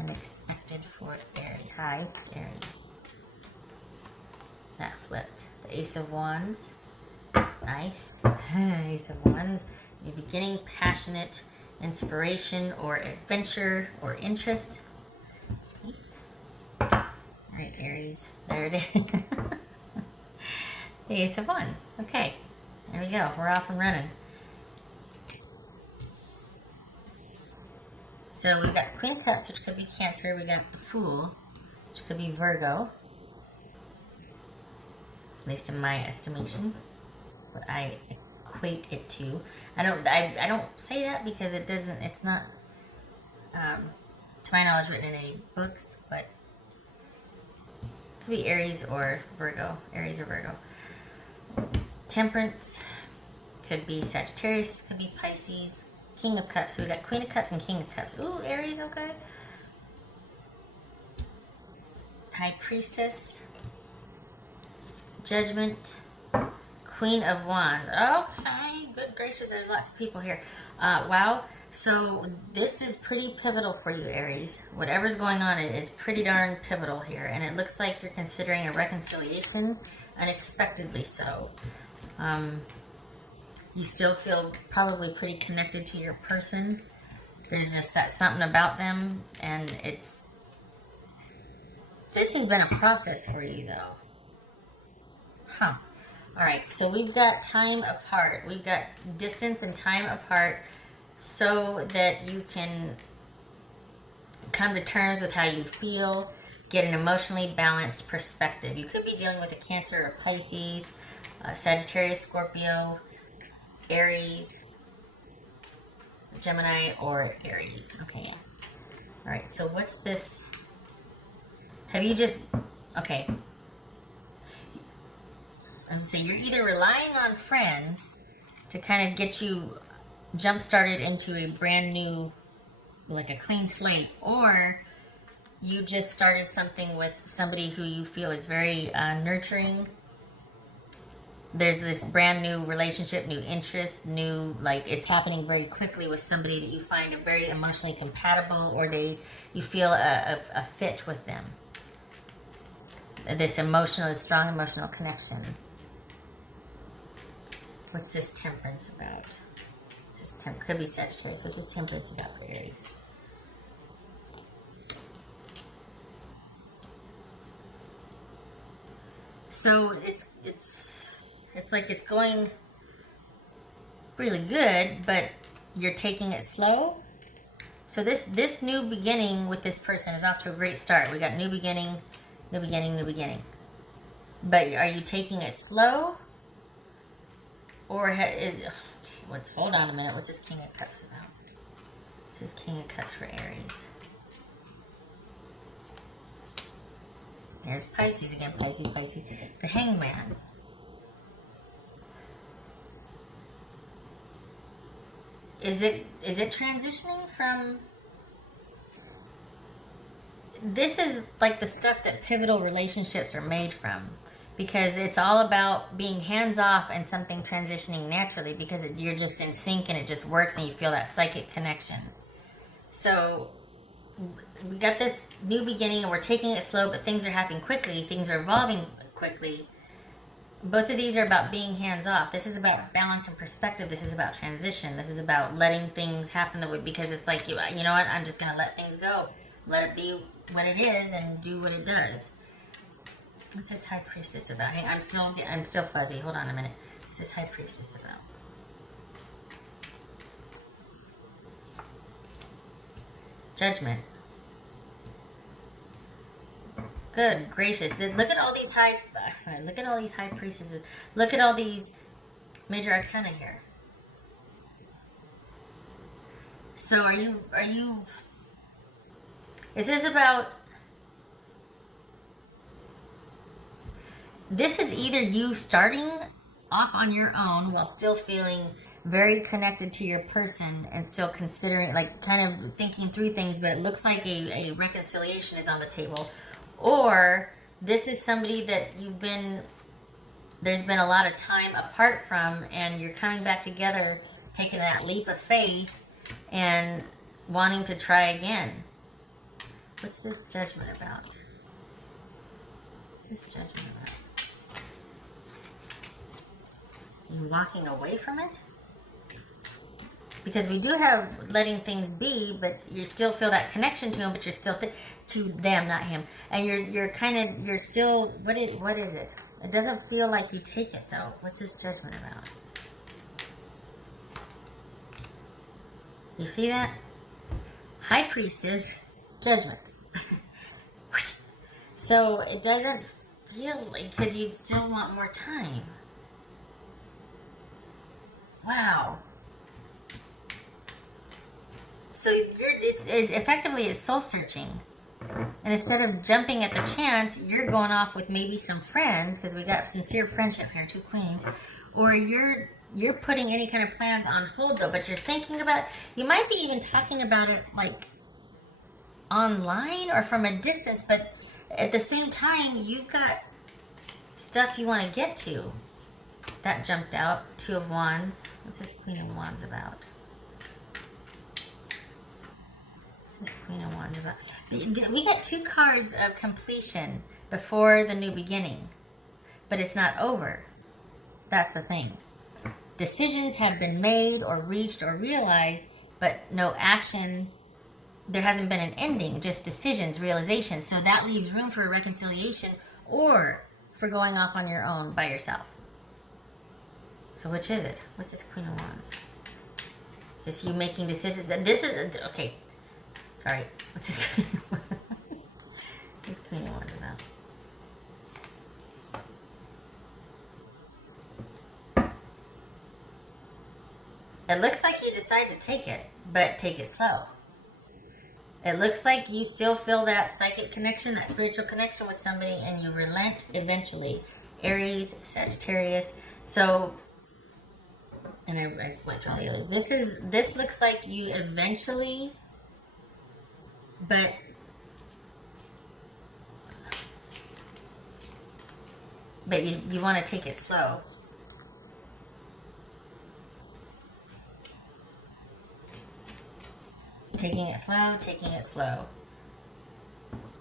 unexpected for Aries. Hi, Aries. That flipped. The Ace of Wands. Nice. Ace of Wands. You're beginning passionate inspiration or adventure or interest. Nice. Alright, Aries. There it is. The Ace of Wands. Okay. There we go. We're off and running. So we've got Queen of Cups, which could be Cancer. We got the Fool, which could be Virgo. At least in my estimation. What I equate it to. I don't say that because it's not to my knowledge written in any books, but it could be Aries or Virgo. Aries or Virgo. Temperance could be Sagittarius, could be Pisces. King of Cups. So we got Queen of Cups and King of Cups. Ooh, Aries, okay. High Priestess. Judgment. Queen of Wands. Okay, good gracious, there's lots of people here. Wow. So this is pretty pivotal for you, Aries. Whatever's going on, it is pretty darn pivotal here. And it looks like you're considering a reconciliation, unexpectedly so. You still feel probably pretty connected to your person. There's just that something about them, and this has been a process for you, though. Huh. Alright, so we've got time apart. We've got distance and time apart so that you can come to terms with how you feel, get an emotionally balanced perspective. You could be dealing with a Cancer or Pisces, Sagittarius, Scorpio, Aries, Gemini, or Aries. Okay, yeah. Alright, so what's this? Have you just... Okay. As I say, you're either relying on friends to kind of get you jump-started into a brand new, like a clean slate, or you just started something with somebody who you feel is very nurturing. There's this brand new relationship, new interest, new, like, it's happening very quickly with somebody that you find are very emotionally compatible, or you feel a fit with them. This strong emotional connection. What's this Temperance about? Could be Sagittarius. What's this Temperance about for Aries? So it's like it's going really good, but you're taking it slow. So this new beginning with this person is off to a great start. We got new beginning, new beginning, new beginning. But are you taking it slow? Or hold on a minute. What's this King of Cups about? This is King of Cups for Aries. There's Pisces again. Pisces. The Hangman. Is it transitioning from... This is like the stuff that pivotal relationships are made from. Because it's all about being hands-off and something transitioning naturally, because you're just in sync and it just works and you feel that psychic connection. So we got this new beginning and we're taking it slow, but things are happening quickly. Things are evolving quickly. Both of these are about being hands-off. This is about balance and perspective. This is about transition. This is about letting things happen because it's like, you know what, I'm just going to let things go. Let it be what it is and do what it does. What's this High Priestess about? Hey, I'm still fuzzy. Hold on a minute. What's this High Priestess about? Judgment. Good gracious! Look at all these high priestesses. Look at all these major arcana here. So are you? Is this about? This is either you starting off on your own while still feeling very connected to your person and still considering, like, kind of thinking through things, but it looks like a reconciliation is on the table. Or this is somebody that there's been a lot of time apart from, and you're coming back together, taking that leap of faith and wanting to try again. What's this judgment about? What's this judgment about? You walking away from it? Because we do have letting things be, but you still feel that connection to him, but you're still to them, not him. And you're still, what is it? It doesn't feel like you take it though. What's this judgment about? You see that? High Priestess, judgment. So it doesn't feel like, because you'd still want more time. Wow. So effectively it's soul searching. And instead of jumping at the chance, you're going off with maybe some friends, because we got sincere friendship here, 2 queens. Or you're putting any kind of plans on hold though, but you're thinking about it. You might be even talking about it like online or from a distance, but at the same time, you've got stuff you want to get to. That jumped out. 2 of Wands. What's this Queen of Wands about? What's this Queen of Wands about? We got 2 cards of completion before the new beginning, but it's not over. That's the thing. Decisions have been made or reached or realized, but no action. There hasn't been an ending, just decisions, realizations. So that leaves room for a reconciliation or for going off on your own by yourself. So which is it? What's this Queen of Wands? Is this you making decisions? This is, okay. Sorry. What's this Queen of Wands? This Queen of Wands about? It looks like you decide to take it, but take it slow. It looks like you still feel that psychic connection, that spiritual connection with somebody, and you relent eventually. Aries, Sagittarius. So, and I just went through all the others. This looks like you eventually, but you want to take it slow. Taking it slow.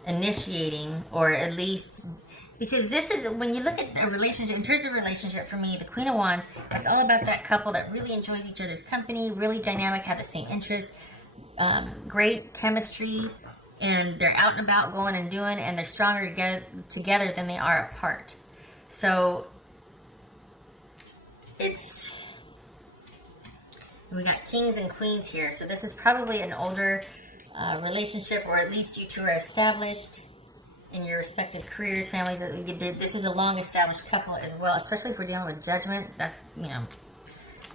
Initiating, or at least, because this is, when you look at a relationship, in terms of relationship, for me, the Queen of Wands, it's all about that couple that really enjoys each other's company, really dynamic, have the same interests, great chemistry, and they're out and about going and doing, and they're stronger together than they are apart. So, we got kings and queens here, so this is probably an older relationship, or at least you 2 are established in your respective careers, families. This is a long established couple as well, especially if we're dealing with judgment. That's,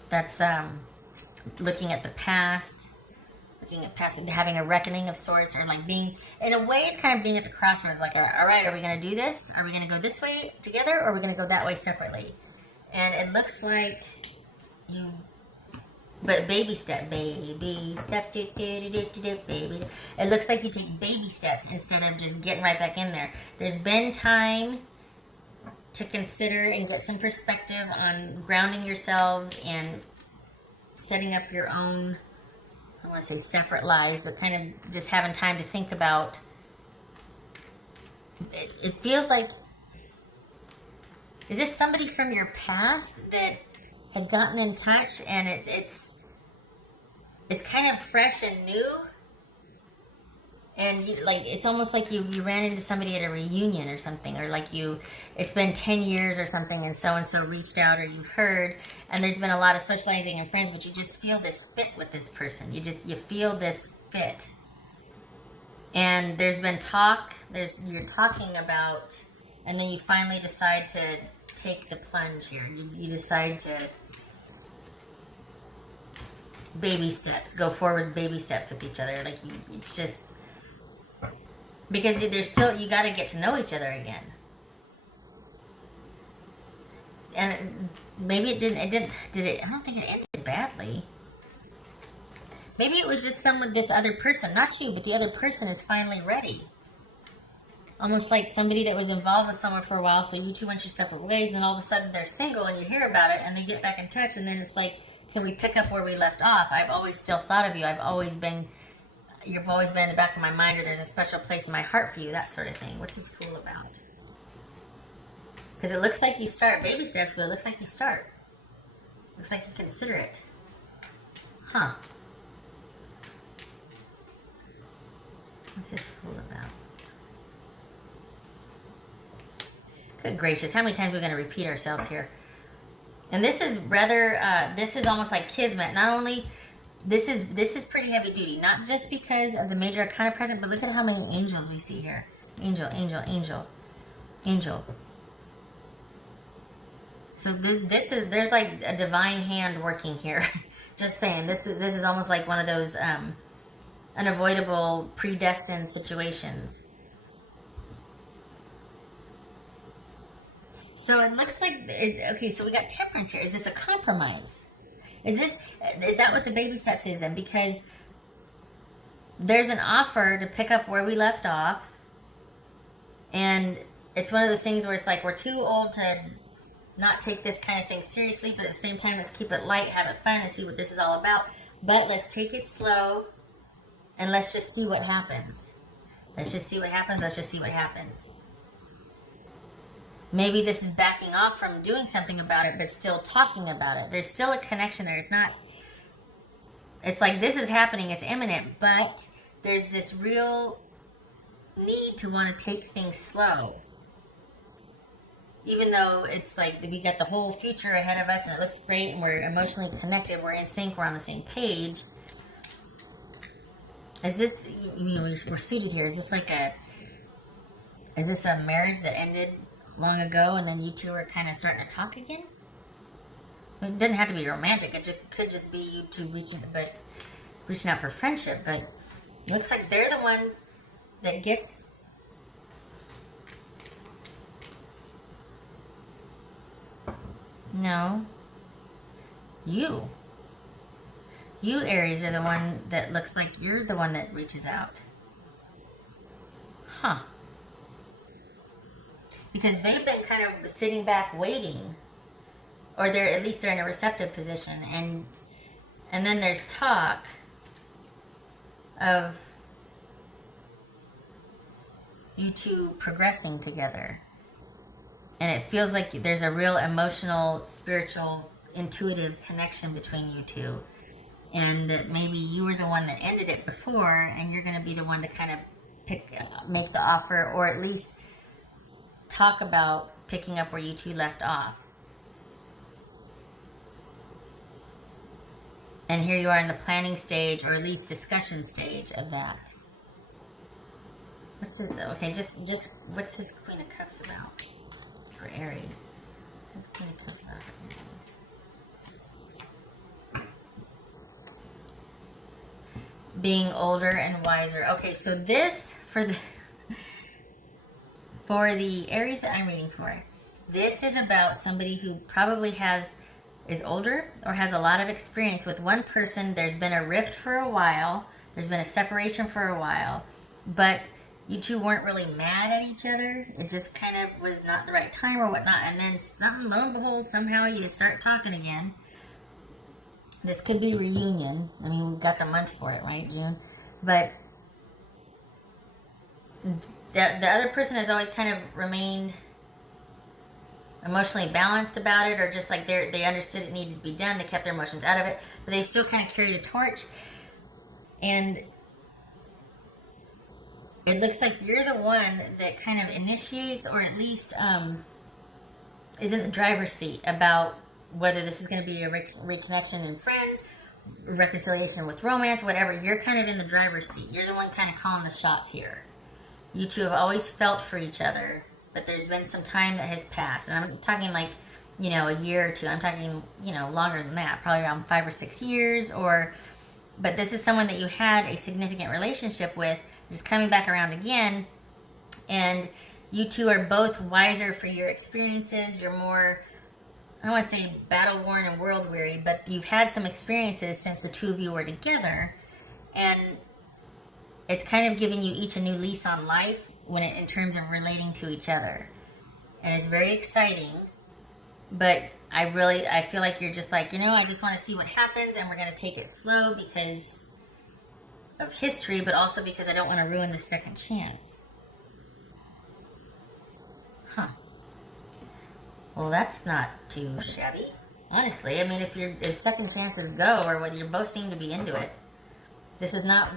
that's looking at the past, and having a reckoning of sorts, or like being, in a way, it's kind of being at the crossroads, like, all right, are we going to do this? Are we going to go this way together, or are we going to go that way separately? And it looks like you... But baby steps, baby. It looks like you take baby steps instead of just getting right back in there. There's been time to consider and get some perspective on grounding yourselves and setting up your own, I don't want to say separate lives, but kind of just having time to think about. It feels like, is this somebody from your past that has gotten in touch, and it's kind of fresh and new, and it's almost like you ran into somebody at a reunion or something, or like it's been 10 years or something, and so reached out, or you've heard, and there's been a lot of socializing and friends, but you just feel this fit with this person. You feel this fit, and there's been talk. You're talking about, and then you finally decide to take the plunge here. You decide to baby steps, go forward baby steps with each other. Like, it's just, because there's still, you got to get to know each other again. And maybe it didn't, I don't think it ended badly. Maybe it was just this other person, not you, but the other person is finally ready. Almost like somebody that was involved with someone for a while, so you 2 went your separate ways, and then all of a sudden they're single, and you hear about it, and they get back in touch, and then it's like, can we pick up where we left off? I've always still thought of you. I've always been, you've always been in the back of my mind, or there's a special place in my heart for you, that sort of thing. What's this Fool about? Because it looks like you start baby steps, but it looks like you start. Looks like you consider it. Huh. What's this Fool about? Good gracious, how many times are we going to repeat ourselves here? And this is rather, this is almost like kismet. Not only, this is pretty heavy duty. Not just because of the major arcana present, but look at how many angels we see here. Angel, angel, angel, angel. So this is, there's like a divine hand working here. Just saying, this is almost like one of those unavoidable, predestined situations. So it looks like, okay, so we got temperance here. Is this a compromise? Is that what the baby steps is then? Because there's an offer to pick up where we left off. And it's one of those things where it's like we're too old to not take this kind of thing seriously, but at the same time, let's keep it light, have it fun, and see what this is all about. But let's take it slow, and let's just see what happens. Let's just see what happens. Let's just see what happens. Maybe this is backing off from doing something about it, but still talking about it. There's still a connection there. It's not, it's like this is happening, it's imminent, but there's this real need to want to take things slow. Even though it's like we got the whole future ahead of us and it looks great and we're emotionally connected, we're in sync, we're on the same page. Is this, you know, we're suited here. Is this like is this a marriage that ended long ago and then you two are kind of starting to talk again? I mean, it doesn't have to be romantic. It could just be you two reaching out for friendship. But it looks like they're the ones that get. No. You Aries are the one that looks like you're the one that reaches out. Huh. Because they've been kind of sitting back waiting, or at least they're in a receptive position, and then there's talk of you two progressing together, and it feels like there's a real emotional, spiritual, intuitive connection between you two, and that maybe you were the one that ended it before, and you're going to be the one to kind of make the offer, or at least talk about picking up where you two left off. And here you are in the planning stage, or at least discussion stage of that. What's his, okay, just what's his Queen of Cups about for Aries? What's his Queen of Cups about for Aries? Being older and wiser. Okay, so this, for the Aries that I'm reading for, this is about somebody who probably is older or has a lot of experience with one person. There's been a rift for a while. There's been a separation for a while. But you two weren't really mad at each other. It just kind of was not the right time or whatnot. And then lo and behold, somehow you start talking again. This could be reunion. I mean, we've got the month for it, right? June. But the other person has always kind of remained emotionally balanced about it, or just like they understood it needed to be done. They kept their emotions out of it, but they still kind of carried a torch. And it looks like you're the one that kind of initiates, or at least is in the driver's seat about whether this is going to be a reconnection in friends, reconciliation with romance, whatever. You're kind of in the driver's seat. You're the one kind of calling the shots here. You two have always felt for each other, but there's been some time that has passed. And I'm talking like, you know, a year or two. I'm talking, you know, longer than that, probably around 5 or 6 years. But this is someone that you had a significant relationship with, just coming back around again. And you two are both wiser for your experiences. You're more, I don't want to say battle-worn and world-weary, but you've had some experiences since the two of you were together. And it's kind of giving you each a new lease on life in terms of relating to each other. And it's very exciting. But I feel like you're just like, you know, I just want to see what happens, and we're going to take it slow because of history, but also because I don't want to ruin the second chance. Huh. Well, that's not too shabby. Honestly, I mean, if second chances go, or whether you both seem to be into it, this is not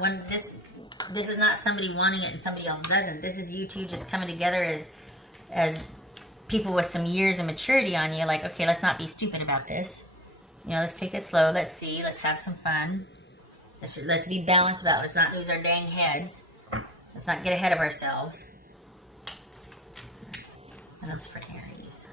this is not somebody wanting it and somebody else doesn't. This is you two just coming together as people with some years of maturity on you. Like, okay, let's not be stupid about this. You know, let's take it slow. Let's see. Let's have some fun. Let's be balanced about it. Let's not lose our dang heads. Let's not get ahead of ourselves. And that's for Aries.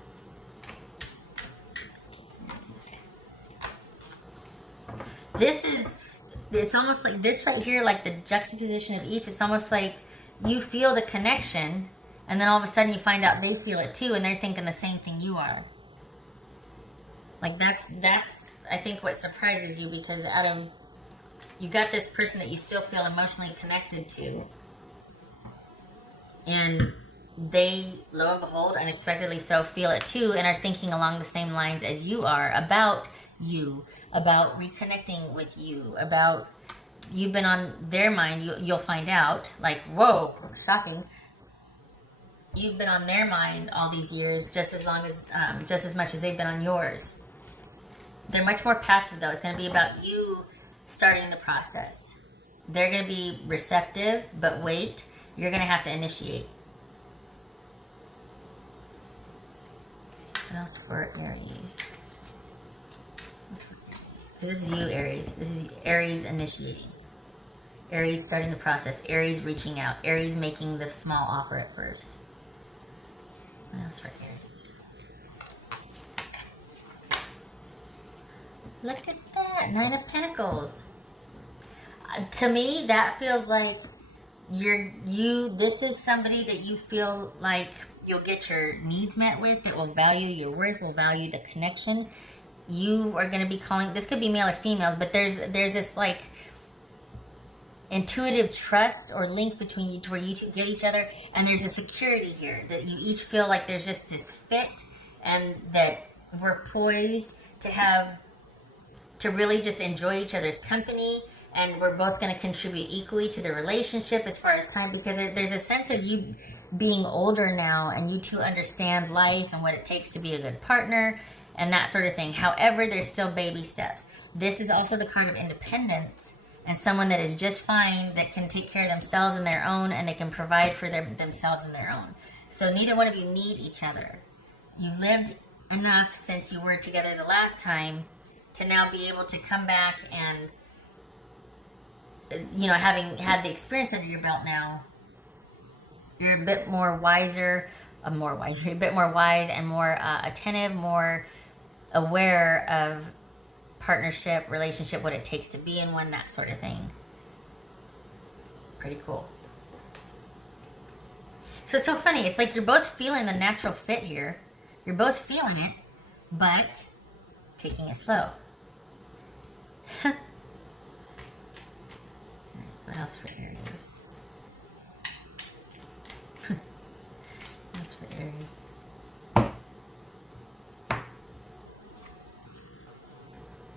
It's almost like this right here, like the juxtaposition of each. It's almost like you feel the connection, and then all of a sudden you find out they feel it too, and they're thinking the same thing you are. Like that's I think what surprises you, because you got this person that you still feel emotionally connected to, and they, lo and behold, unexpectedly so, feel it too, and are thinking along the same lines as you are about you, about reconnecting with you, about you've been on their mind. You'll find out, like, whoa, shocking. You've been on their mind all these years, just as much as they've been on yours. They're much more passive, though. It's going to be about you starting the process. They're going to be receptive, but wait, you're going to have to initiate. What else for Aries? This is you, Aries. This is Aries initiating. Aries starting the process. Aries reaching out. Aries making the small offer at first. What else for Aries? Look at that. 9 of Pentacles. To me, that feels like this is somebody that you feel like you'll get your needs met with, that will value your worth, will value the connection. You are going to be calling, this could be male or females, but there's this like intuitive trust or link between you to where you two get each other, and there's a security here that you each feel like there's just this fit, and that we're poised to really just enjoy each other's company, and we're both going to contribute equally to the relationship as far as time, because there's a sense of you being older now, and you two understand life and what it takes to be a good partner and that sort of thing. However, there's still baby steps. This is also the card of independence, and someone that is just fine, that can take care of themselves and their own, and they can provide for themselves and their own. So neither one of you need each other. You've lived enough since you were together the last time to now be able to come back and, you know, having had the experience under your belt now, you're a bit more wiser, a bit more wise and more attentive, more aware of partnership, relationship, what it takes to be in one, that sort of thing. Pretty cool. So it's so funny. It's like you're both feeling the natural fit here. You're both feeling it, but taking it slow. What else for Aries? What's for Aries?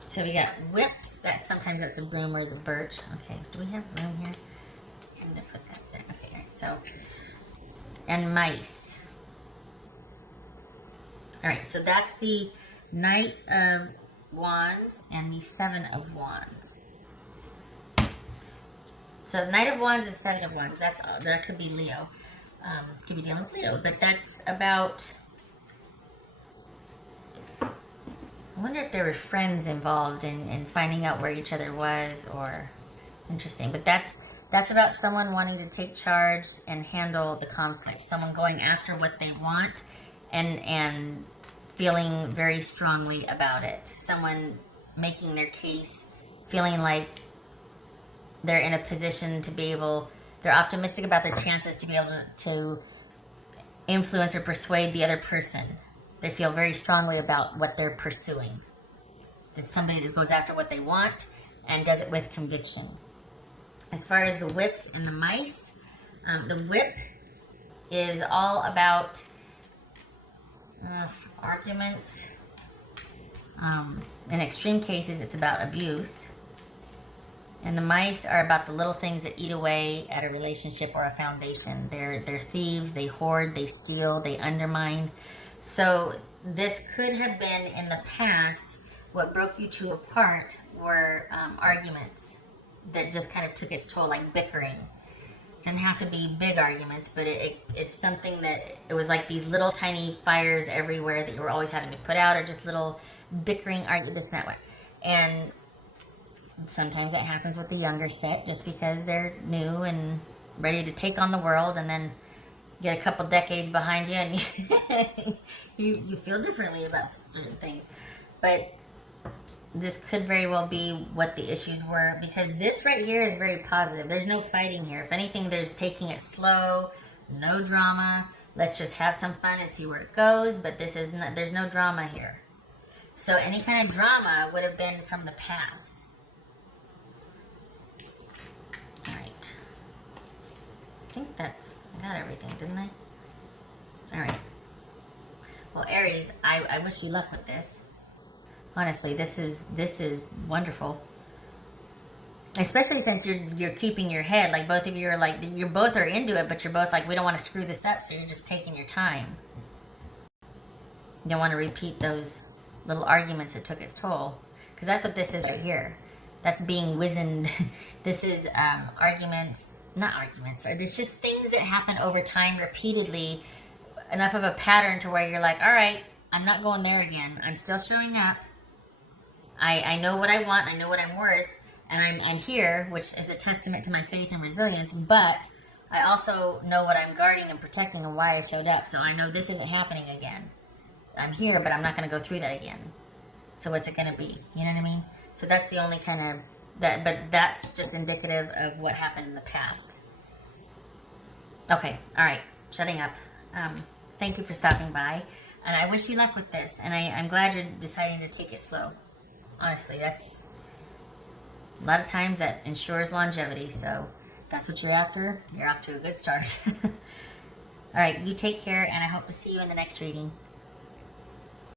So we got whips. Sometimes that's a broom or the birch. Okay, do we have room here? I'm gonna put that there. Okay, all right, so, and mice. All right, so that's the Knight of Wands and the 7 of Wands. So Knight of Wands and 7 of Wands. That could be Leo. Could be dealing with Leo, but that's about. I wonder if there were friends involved in finding out where each other was, or interesting. But that's about someone wanting to take charge and handle the conflict. Someone going after what they want and feeling very strongly about it. Someone making their case, feeling like they're in a position to be able, they're optimistic about their chances to be able to influence or persuade the other person. They feel very strongly about what they're pursuing. There's somebody that goes after what they want and does it with conviction. As far as the whips and the mice, the whip is all about arguments. In extreme cases, it's about abuse. And the mice are about the little things that eat away at a relationship or a foundation. They're thieves, they hoard, they steal, they undermine. So this could have been in the past, what broke you two apart were arguments that just kind of took its toll, like bickering. Didn't have to be big arguments, but it's something that it was like these little tiny fires everywhere that you were always having to put out, or just little bickering arguments, this and that way. And sometimes that happens with the younger set just because they're new and ready to take on the world, and then get a couple decades behind you and you feel differently about certain things. But this could very well be what the issues were, because this right here is very positive. There's no fighting here. If anything, there's taking it slow, no drama. Let's just have some fun and see where it goes. But this is not, there's no drama here. So any kind of drama would have been from the past. All right. I think that's, I got everything, didn't I? All right. Well, Aries, I wish you luck with this. Honestly, this is wonderful. Especially since you're keeping your head, like both of you are like, you both are into it, but you're both like, we don't want to screw this up, so you're just taking your time. You don't want to repeat those little arguments that took its toll, because that's what this is right here. That's being wizened. This is arguments, not arguments, or there's just things that happen over time repeatedly, enough of a pattern to where you're like, all right, I'm not going there again. I'm still showing up. I know what I want. I know what I'm worth. And I'm here, which is a testament to my faith and resilience. But I also know what I'm guarding and protecting and why I showed up. So I know this isn't happening again. I'm here, but I'm not going to go through that again. So what's it going to be? You know what I mean? So that's the only kind of, but that's just indicative of what happened in the past. Okay. All right. Shutting up. Thank you for stopping by. And I wish you luck with this. And I'm glad you're deciding to take it slow. Honestly, that's a lot of times that ensures longevity. So if that's what you're after, you're off to a good start. All right, you take care, and I hope to see you in the next reading.